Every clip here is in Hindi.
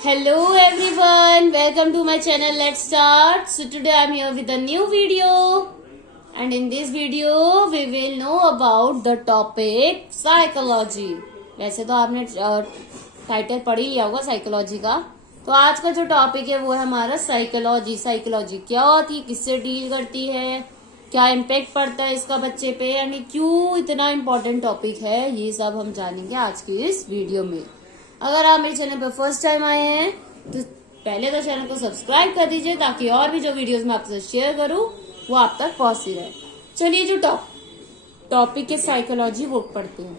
Hello everyone, welcome to my channel. Let's start. So today I'm here with a new video, and in this video we will know about the topic psychology. वैसे तो आपने टाइटल पढ़ ही लिया होगा साइकोलॉजी का। तो आज का जो टॉपिक है वो है हमारा साइकोलॉजी। साइकोलॉजी क्या होती है, किससे डील करती है, क्या इम्पैक्ट पड़ता है इसका बच्चे पे, यानी क्यों इतना इम्पोर्टेंट टॉपिक है, ये सब हम जानेंगे आज की इस वीडियो में। अगर आप मेरे चैनल पर फर्स्ट टाइम आए हैं तो पहले तो चैनल को सब्सक्राइब कर दीजिए ताकि और भी जो वीडियोस मैं आपसे शेयर करूं वो आप तक पहुंचती रहे। चलिए जो टॉपिक है साइकोलॉजी वो पढ़ते हैं।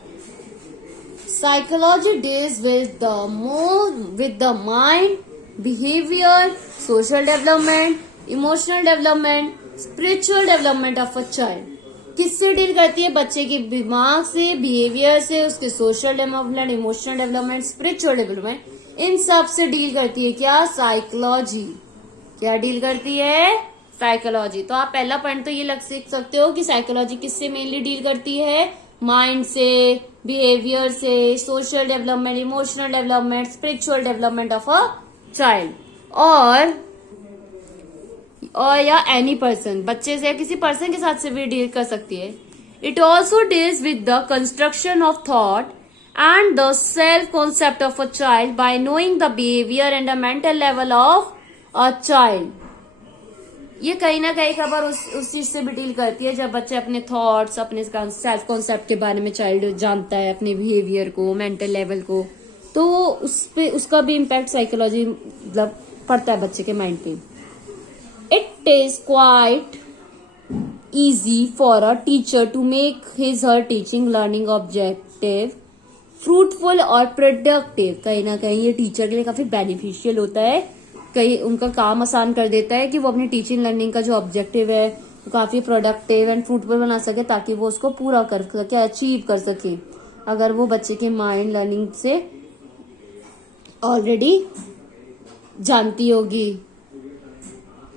Psychology deals with the mind, behaviour, social development, emotional development, spiritual development of a child. किससे डील करती है? बच्चे के दिमाग से, बिहेवियर से, उसके social development, emotional development, spiritual development, इन सब से डील करती है क्या? साइकोलॉजी। क्या डील करती है? साइकोलॉजी। तो आप पहला पॉइंट तो ये सीख सकते हो कि साइकोलॉजी किससे मेनली डील करती है? माइंड से, बिहेवियर से, social development, emotional development, spiritual development of a child. और या एनी पर्सन, बच्चे से या किसी पर्सन के साथ से भी डील कर सकती है। It also deals with the construction of thought and the self concept of a child bye knowing the behaviour and the mental level of a child. ये कहीं ना कहीं खबर उस चीज से भी डील करती है जब बच्चे अपने थॉट्स, अपने सेल्फ कॉन्सेप्ट के बारे में चाइल्ड जानता है, अपने बिहेवियर को, मेंटल लेवल को, तो उस पे उसका भी इम्पैक्ट साइकोलॉजी मतलब पड़ता है बच्चे के माइंड पे। It is quite easy for a teacher to make his her teaching learning objective, fruitful और productive। कहीं ना कहीं ये टीचर के लिए काफी बेनिफिशियल होता है, कहीं उनका काम आसान कर देता है कि वो अपनी टीचिंग लर्निंग का जो ऑब्जेक्टिव है वो काफी प्रोडक्टिव एंड फ्रूटफुल बना सके ताकि वो उसको पूरा कर सके, अचीव कर सके। अगर वो बच्चे के माइंड लर्निंग से ऑलरेडी जानती होगी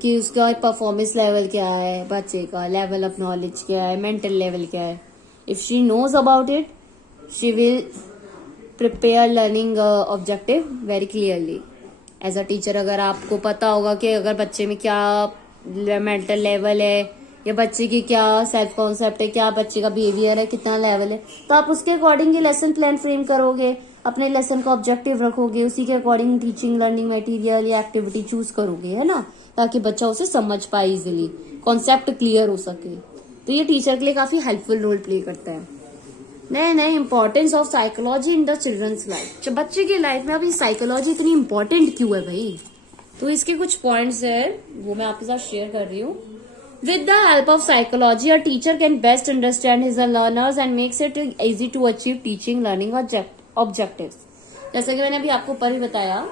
कि उसका परफॉर्मेंस लेवल क्या है, बच्चे का लेवल ऑफ नॉलेज क्या है, मेंटल लेवल क्या है। If she knows about it she will prepare learning objective very clearly. As a teacher अगर आपको पता होगा कि अगर बच्चे में क्या मेंटल लेवल है या बच्चे की क्या सेल्फ कॉन्सेप्ट है, क्या बच्चे का बिहेवियर है, कितना लेवल है, तो आप उसके अकॉर्डिंग ही लेसन प्लान फ्रेम करोगे, अपने लेसन का ऑब्जेक्टिव रखोगे, उसी के अकॉर्डिंग टीचिंग लर्निंग मटेरियल या एक्टिविटी चूज करोगे, है ना, ताकि बच्चा उसे समझ पाए, इजिली कॉन्सेप्ट क्लियर हो सके। तो ये टीचर के लिए काफी हेल्पफुल रोल प्ले करता है। नए importance of psychology in the children's life. जब बच्चे की लाइफ में अभी साइकोलॉजी इतनी इंपॉर्टेंट क्यों है भाई? तो इसके कुछ पॉइंट्स है वो मैं आपके साथ शेयर कर रही हूँ। With the help of psychology a teacher can best understand his learners and makes it easy to achieve teaching learning objectives. जैसे कि मैंने अभी आपको ऊपर ही बताया,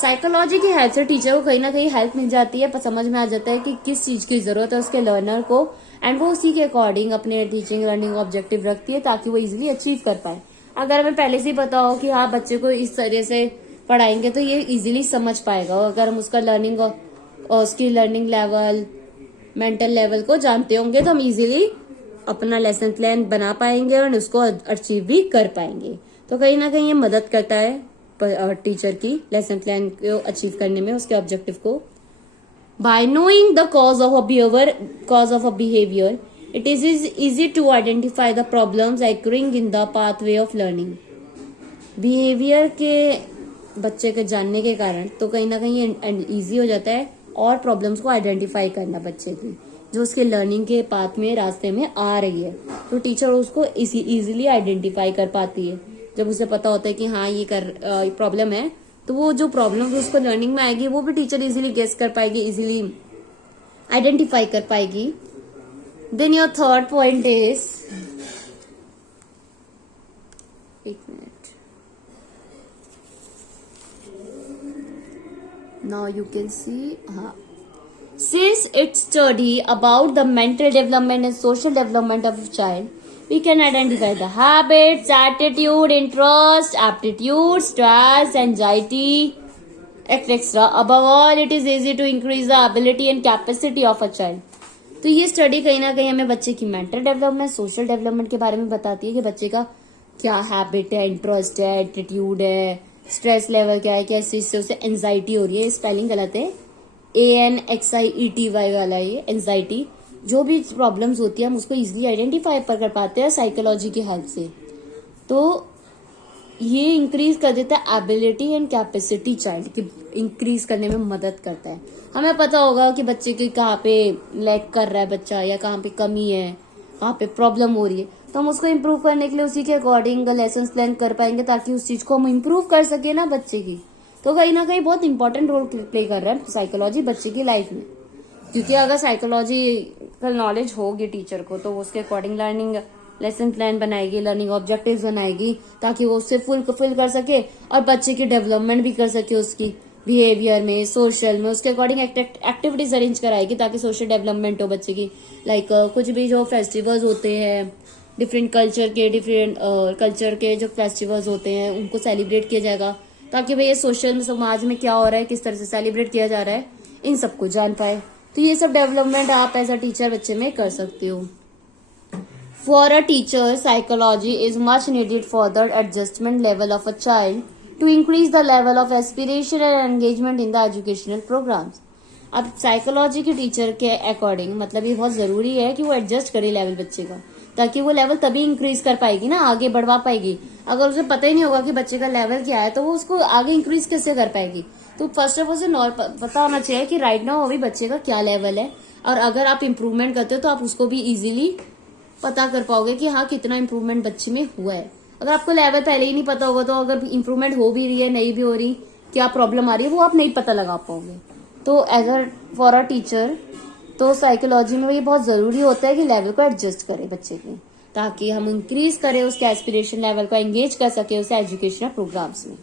साइकोलॉजी की हेल्प से टीचर को कहीं ना कहीं हेल्प मिल जाती है, पर समझ में आ जाता है कि किस चीज की जरूरत है उसके लर्नर को, एंड वो उसी के अकॉर्डिंग अपने टीचिंग लर्निंग ऑब्जेक्टिव रखती है ताकि वो इजीली अचीव कर पाए। अगर हमें पहले से ही पता हो कि हाँ बच्चे को इस तरह से पढ़ाएंगे तो ये इजीली समझ पाएगा। अगर हम उसका लर्निंग और उसकी लर्निंग लेवल, मेंटल लेवल को जानते होंगे तो हम इजीली अपना लेसन प्लान बना पाएंगे और उसको अचीव भी कर पाएंगे। तो कहीं ना कहीं ये मदद करता है टीचर की लेसन प्लान को अचीव करने में, उसके ऑब्जेक्टिव को। By knowing the cause of a behaviour it is easy to identify the problems occurring in the pathway of learning. Behaviour के बच्चे के जानने के कारण तो कहीं ना कहीं इजी हो जाता है और प्रॉब्लम्स को आइडेंटिफाई करना बच्चे की जो उसके लर्निंग के पाथ में, रास्ते में आ रही है। तो टीचर उसको इजीली आइडेंटिफाई कर पाती है। जब उसे पता होता है कि हाँ ये प्रॉब्लम है, तो वो जो प्रॉब्लम उसको लर्निंग में आएगी वो भी टीचर इजीली गेस कर पाएगी, इजीली आइडेंटिफाई कर पाएगी। Then your third point is, एक minute, now you can see, हाँ, since it study about the mental development and social development of a child, we can identify the habits, attitude, interest, aptitude, stress, anxiety, etc. Above all, it is easy to increase the ability and capacity of a child. तो ये स्टडी कहीं ना कहीं हमें बच्चे की मेंटल डेवलपमेंट, सोशल डेवलपमेंट के बारे में बताती है कि बच्चे का क्या हैबिट है, इंटरेस्ट है, एटीट्यूड है, स्ट्रेस लेवल क्या है, कैसे इससे उसे एंजाइटी हो रही है, स्पेलिंग गलत है, ANXIETY वाला ये एंजाइटी, जो भी प्रॉब्लम्स होती है हम उसको इजिली आइडेंटिफाई कर पाते हैं साइकोलॉजी की हेल्प से। तो ये इंक्रीज कर देता है एबिलिटी एंड कैपेसिटी चाइल्ड की, इंक्रीज करने में मदद करता है। हमें पता होगा कि बच्चे के कहाँ पे लैग कर रहा है बच्चा, या कहाँ पे कमी है, कहाँ पे प्रॉब्लम हो रही है, तो हम उसको इम्प्रूव करने के लिए उसी के अकॉर्डिंग लेसन प्लान कर पाएंगे, ताकि उस चीज को हम इम्प्रूव कर सके ना बच्चे की। तो कहीं ना कहीं बहुत इंपॉर्टेंट रोल प्ले कर रहा है साइकोलॉजी बच्चे की लाइफ में, क्योंकि अगर साइकोलॉजिकल नॉलेज होगी टीचर को, तो वो उसके अकॉर्डिंग लर्निंग लेसन प्लान बनाएगी, लर्निंग ऑब्जेक्टिव्स बनाएगी, ताकि वो उससे फुलफिल कर सके और बच्चे की डेवलपमेंट भी कर सके, उसकी बिहेवियर में, सोशल में, उसके अकॉर्डिंग एक्टिविटीज अरेंज कराएगी, ताकि सोशल डेवलपमेंट हो बच्चे की। लाइक कुछ भी जो फेस्टिवल्स होते हैं, डिफरेंट कल्चर के जो फेस्टिवल्स होते हैं उनको सेलिब्रेट किया जाएगा, ताकि भाई ये सोशल समाज में क्या हो रहा है, किस तरह से सेलिब्रेट किया जा रहा है, इन सबको जान पाए। तो ये सब डेवलपमेंट आप एज अ टीचर बच्चे में कर सकते हो। For a teacher, psychology is much needed for the adjustment level of a child to increase the level of aspiration and engagement in the educational programs. अब साइकोलॉजी के टीचर के अकॉर्डिंग मतलब ये बहुत जरूरी है कि वो एडजस्ट करे लेवल बच्चे का, ताकि वो लेवल तभी इंक्रीज कर पाएगी ना, आगे बढ़वा पाएगी। अगर उसे पता ही नहीं होगा कि बच्चे का लेवल क्या है, तो वो उसको आगे इंक्रीज कैसे कर पाएगी। तो फर्स्ट ऑफ ऑल पता होना चाहिए कि राइट नाउ अभी बच्चे का क्या लेवल है, और अगर आप इम्प्रूवमेंट करते हो तो आप उसको भी इजीली पता कर पाओगे कि हाँ कितना इम्प्रूवमेंट बच्चे में हुआ है। अगर आपको लेवल पहले ही नहीं पता होगा, तो अगर इम्प्रूवमेंट हो भी रही है, नहीं भी हो रही, क्या प्रॉब्लम आ रही है, वो आप नहीं पता लगा पाओगे। तो as a for a teacher, तो साइकोलॉजी में ये बहुत जरूरी होता है कि लेवल को एडजस्ट करे बच्चे के, ताकि हम इंक्रीज करें उसके एस्पिरेशन लेवल को, एंगेज कर सके उसे एजुकेशनल प्रोग्राम्स में।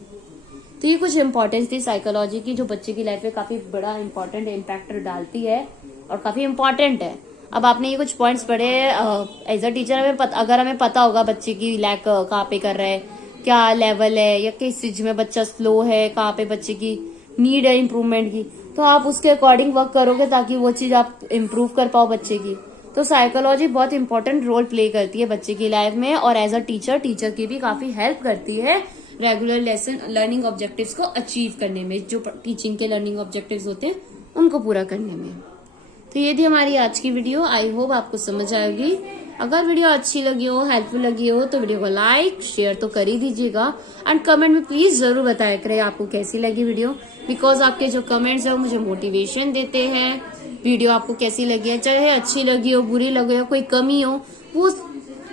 तो ये कुछ इंपॉर्टेंस थी साइकोलॉजी की, जो बच्चे की लाइफ में काफी बड़ा इंपॉर्टेंट इम्पैक्ट डालती है और काफी इंपॉर्टेंट है। अब आपने ये कुछ पॉइंट्स पढ़े, एज अ टीचर अगर हमें पता होगा बच्चे की लैक कहाँ पे कर रहा है, क्या लेवल है, या किस चीज में बच्चा स्लो है, कहाँ पे बच्चे की नीड है इम्प्रूवमेंट की, तो आप उसके अकॉर्डिंग वर्क करोगे, ताकि वो चीज आप इम्प्रूव कर पाओ बच्चे की। तो साइकोलॉजी बहुत इंपॉर्टेंट रोल प्ले करती है बच्चे की लाइफ में, और एज अ टीचर की भी काफी हेल्प करती है रेगुलर लेसन लर्निंग ऑब्जेक्टिव्स को अचीव करने में, जो टीचिंग के लर्निंग ऑब्जेक्टिव्स होते हैं उनको पूरा करने में। तो ये थी हमारी आज की वीडियो। आई होप आपको समझ आएगी। अगर वीडियो अच्छी लगी हो, हेल्पफुल लगी हो, तो वीडियो को लाइक शेयर तो कर ही दीजिएगा, एंड कमेंट में प्लीज जरूर बताया करें आपको कैसी लगी वीडियो, बिकॉज आपके जो कमेंट्स है वो मुझे मोटिवेशन देते हैं। वीडियो आपको कैसी लगी है, चाहे अच्छी लगी हो, बुरी लगी हो, कोई कमी हो, वो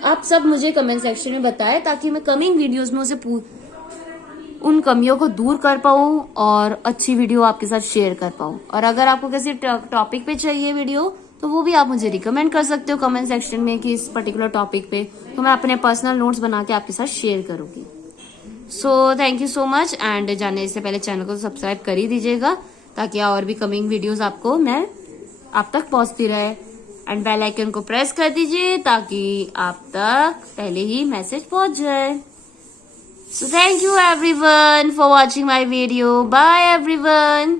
आप सब मुझे कमेंट सेक्शन में बताएं, ताकि मैं कमिंग वीडियोज में उसे उन कमियों को दूर कर पाऊं और अच्छी वीडियो आपके साथ शेयर कर पाऊं। और अगर आपको किसी टॉपिक पे चाहिए वीडियो, तो वो भी आप मुझे रिकमेंड कर सकते हो कमेंट सेक्शन में कि इस पर्टिकुलर टॉपिक पे, तो मैं अपने पर्सनल नोट्स बना के आपके साथ शेयर करूंगी। So thank you so much, and जाने से पहले चैनल को सब्सक्राइब कर ही दीजिएगा, ताकि और भी कमिंग वीडियोज आपको आप तक पहुंचती रहे, एंड बेल आइकन को प्रेस कर दीजिए ताकि आप तक पहले ही मैसेज पहुंच जाए। So thank you everyone for watching my video. Bye everyone.